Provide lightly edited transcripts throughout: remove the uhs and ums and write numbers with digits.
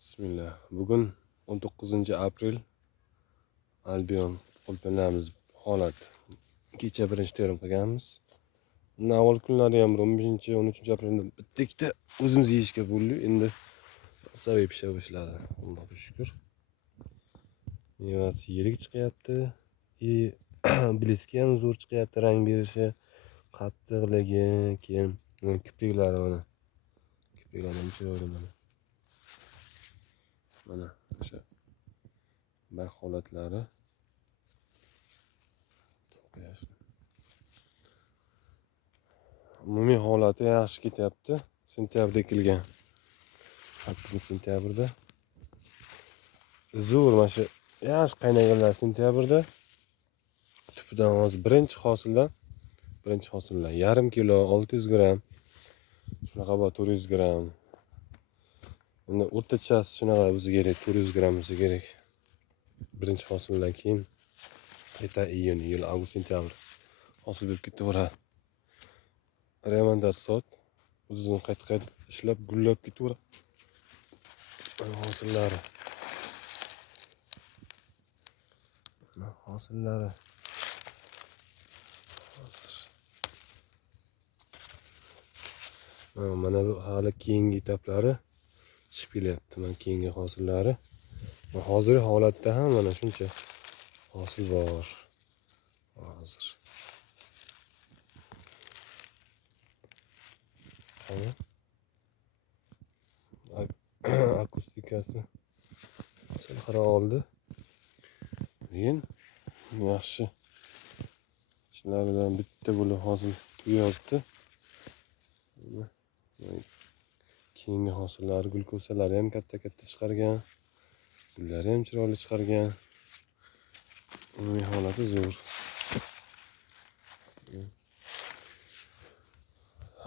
Bismillah. Bugun 19-aprel Albion qo'lpanamiz holat. Kecha birinchi terim qilganmiz. Undan avval kunlari ham 15-13-aprelda bitta o'zimiz yeyishga bo'ldik. Endi saviy pisha boshladi. Allohga shukr. Mevasi yirik chiqyapti. Bliski ham zo'r chiqyapti, rang berishi, qattiqligi, keyin kipriklari mana. Kipriklari ham chiroyli mana. Mana o'sha barq holatlari. Umumiy holati yaxshi ketyapti. Sentabrda ekilgan. 7-sentabrda. Zo'r mana shu yaxshi qaynaganlar sentabrda. Tupidan hozir birinchi hosildan yarim kilo 600 gram. Shunaqa bor 400 gram. Endi o'rtachasi shunaqa bizga kerak, 400 gram bizga kerak. Birinchi hosildan keyin qayta iyul, avgust, sentabr hosil berib ketaveradi. Remondar sot o'zini qayta ishlab gullab ketaveradi. Hosillari. Mana bu hali keyingi etaplari chiqib kelyapti. Mana keyingi hosillari. Hozirgi holatda ham mana shuncha hosil bor. Hozir. Akustikasi sal oldi. Keyin yaxshi ichlaridan bitta bo'lib hosil quyapti. Keyingi hosillari, gulkosalari ham katta chiqargan. Gullari ham chiroyli chiqargan. Umumiy holati zo'r.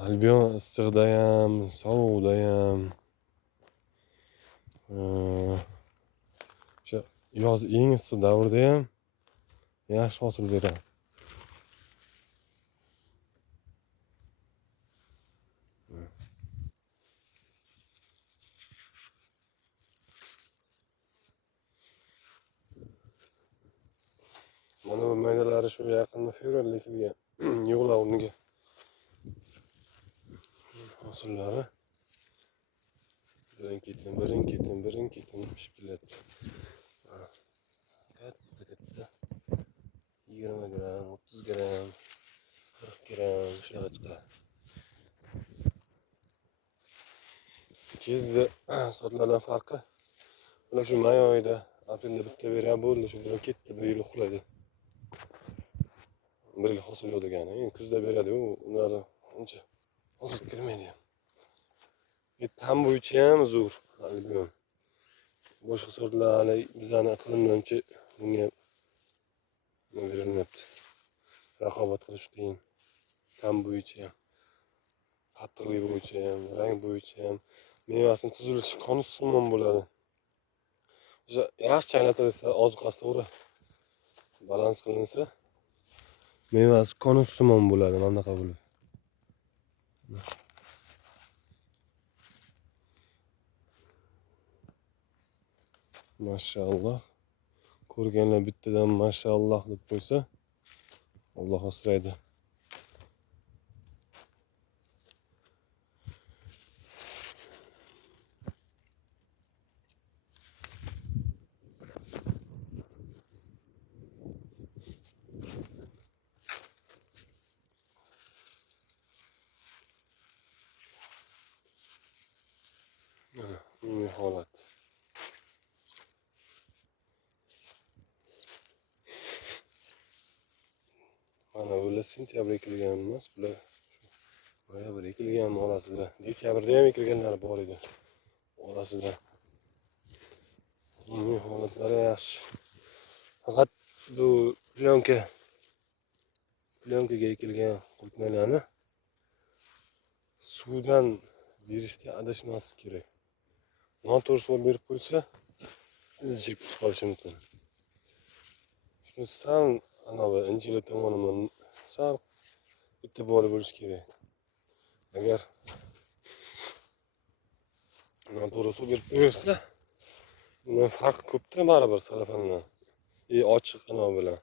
Albion issiqda ham, sovuqda ham, o'sha yoz eng issiq davrda ham yaxshi hosil beradi. Mana bu maydalari shu yaqinda fevralda ekilgan. Yo'qlar o'rniga. Hosillari birin ketin pishib kelyapti. Katta 20 gram, 30 gram, 40 gram shunaqa chiqadi. Kezda soatlardan farqi. Ular shu may oyida, aprelda bitta bergan bo'ldi, shu bilan ketdi, bir yil uxladi. Bir yil hosil yo'q degani. Endi kuzda beradi-ku, ular uncha hosil kirmaydi ham. Tam bo'yicha ham zo'r. Albion. Boshqa sortlar bizani iqlimdancha bunga berilmayapti. Raqobat qilish qiyin. Tam bo'yicha ham, qattiqlik bo'yicha ham, rang bo'yicha ham, mevasini tuzilishi konussimon bo'ladi. O'sha yaxshi chaynatilsa, ozuqasi to'g'ri balans qilinsa, mevasi konussimon bo'ladi, mana bunaqa bo'ladi. Mashalloh. Ko'rganlar bittadan mashalloh deb qo'ysa, Alloh asraydi. Umumiy holat. Mana bular sentabr ekilgan emas, bular noyabr ekilgan orasida. Dekabrda ham ekilganlar bor edi orasida. Umumiy holatlari yaxshi. Faqat bu plyonkaga ekilgan qulupnaylarni suvdan berishda adashmaslik kerak. Noto'g'ri suv berib qo'ysa, izichib qolishi mumkin. Shuni sal anavi injili tomonidan sal e'tiborli bo'lish kerak. Agar noto'g'ri suv berib qo'ysa, Bundan farqi ko'pda baribir salafandan. Ochiq anov bilan.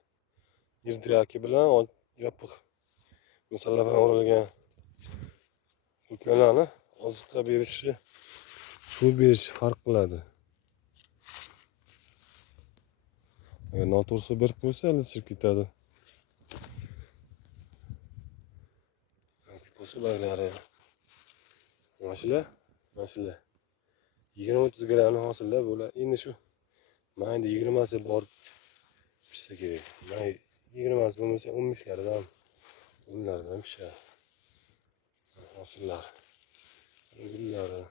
Yirtiyaki bilan yopiq salafan o'ralgan qulupnaylarni oziqqa berishi, suv berishi farq qiladi. Agar noto'g'ri suv berib qo'ysa, ilishib ketadi. Po'subaklari mana shular 20-30 grammni hosilda bo'ladi. Endi shu mayda 20si bor pishsa kerak. May 20si bo'lmasa 15laridan, 10laridan pishadi. Hosillar, gullari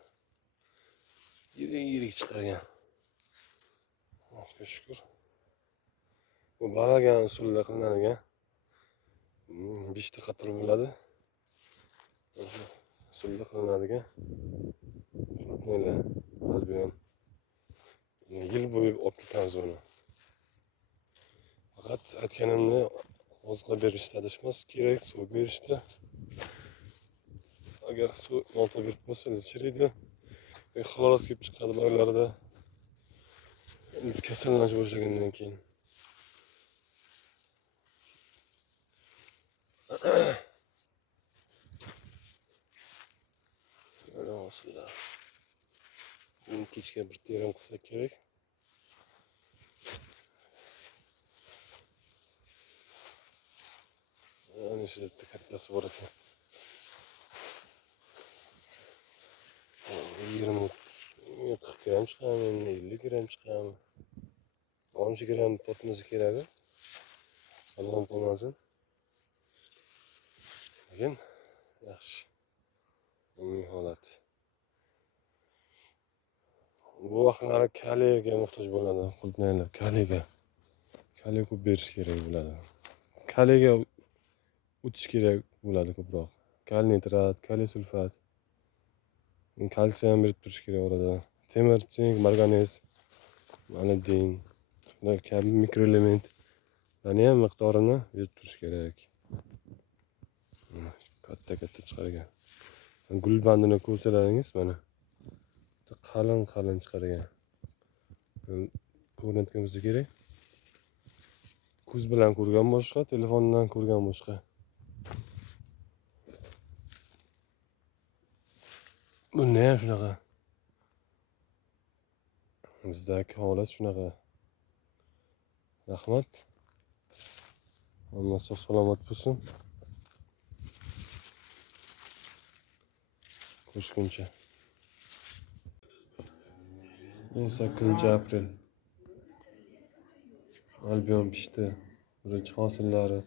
yirik chiqargan. Allohga shukr. Bu balagan usulda qilinadigan 5 ta qator bo'ladi. Usulda qilinadigan qulupnaylar, qalbiyon. Yil bo'yi olib ketamiz uni. Faqat aytganimni oziqa berishda adashmas kerak, suv berishda. Agar suv noto'g'ri berib qo'ysa, chiriydi. Xloros kelib chiqadi bog'larda. Kasallanish boshlagandan keyin. Mana hosillar. Kechga bir terim qilsak kerak. Ana shu yerda kattasi bor ekan. 20-40 gram chiqadi, 50 gram chiqadi. 10 gram totmasa kerak. Alloh qo'ymasin. Lekin yaxshi. Umumiy holat. Bu vaqtlarda kaliyaga muhtoj bo'ladi qulupnaylar, kaliyaga. Kaliy ko'p berish kerak bo'ladi. Kaliyaga o'tish kerak bo'ladi ko'proq. Kaliy nitrat, kaliy sulfat. Kalsiy ham berib turish kerak orada. Temir, sink, manganiz, molibden, shunday kabi mikroelementlarni ham miqdorini berib turish kerak. Katta chiqargan. Gulbandini ko'rsalaringiz mana. Qalin chiqargan. Ko'rinayotgan bo'lsa kerak. Ko'z bilan ko'rgan boshqa, telefondan ko'rgan boshqa. Bunda ham shunaqa. Bizdagi holat shunaqa. Rahmat. Hamma sog' salomat bo'lsin. Ko'rishguncha. 18 aprel. Albion pishdi. Birinchi hosillari.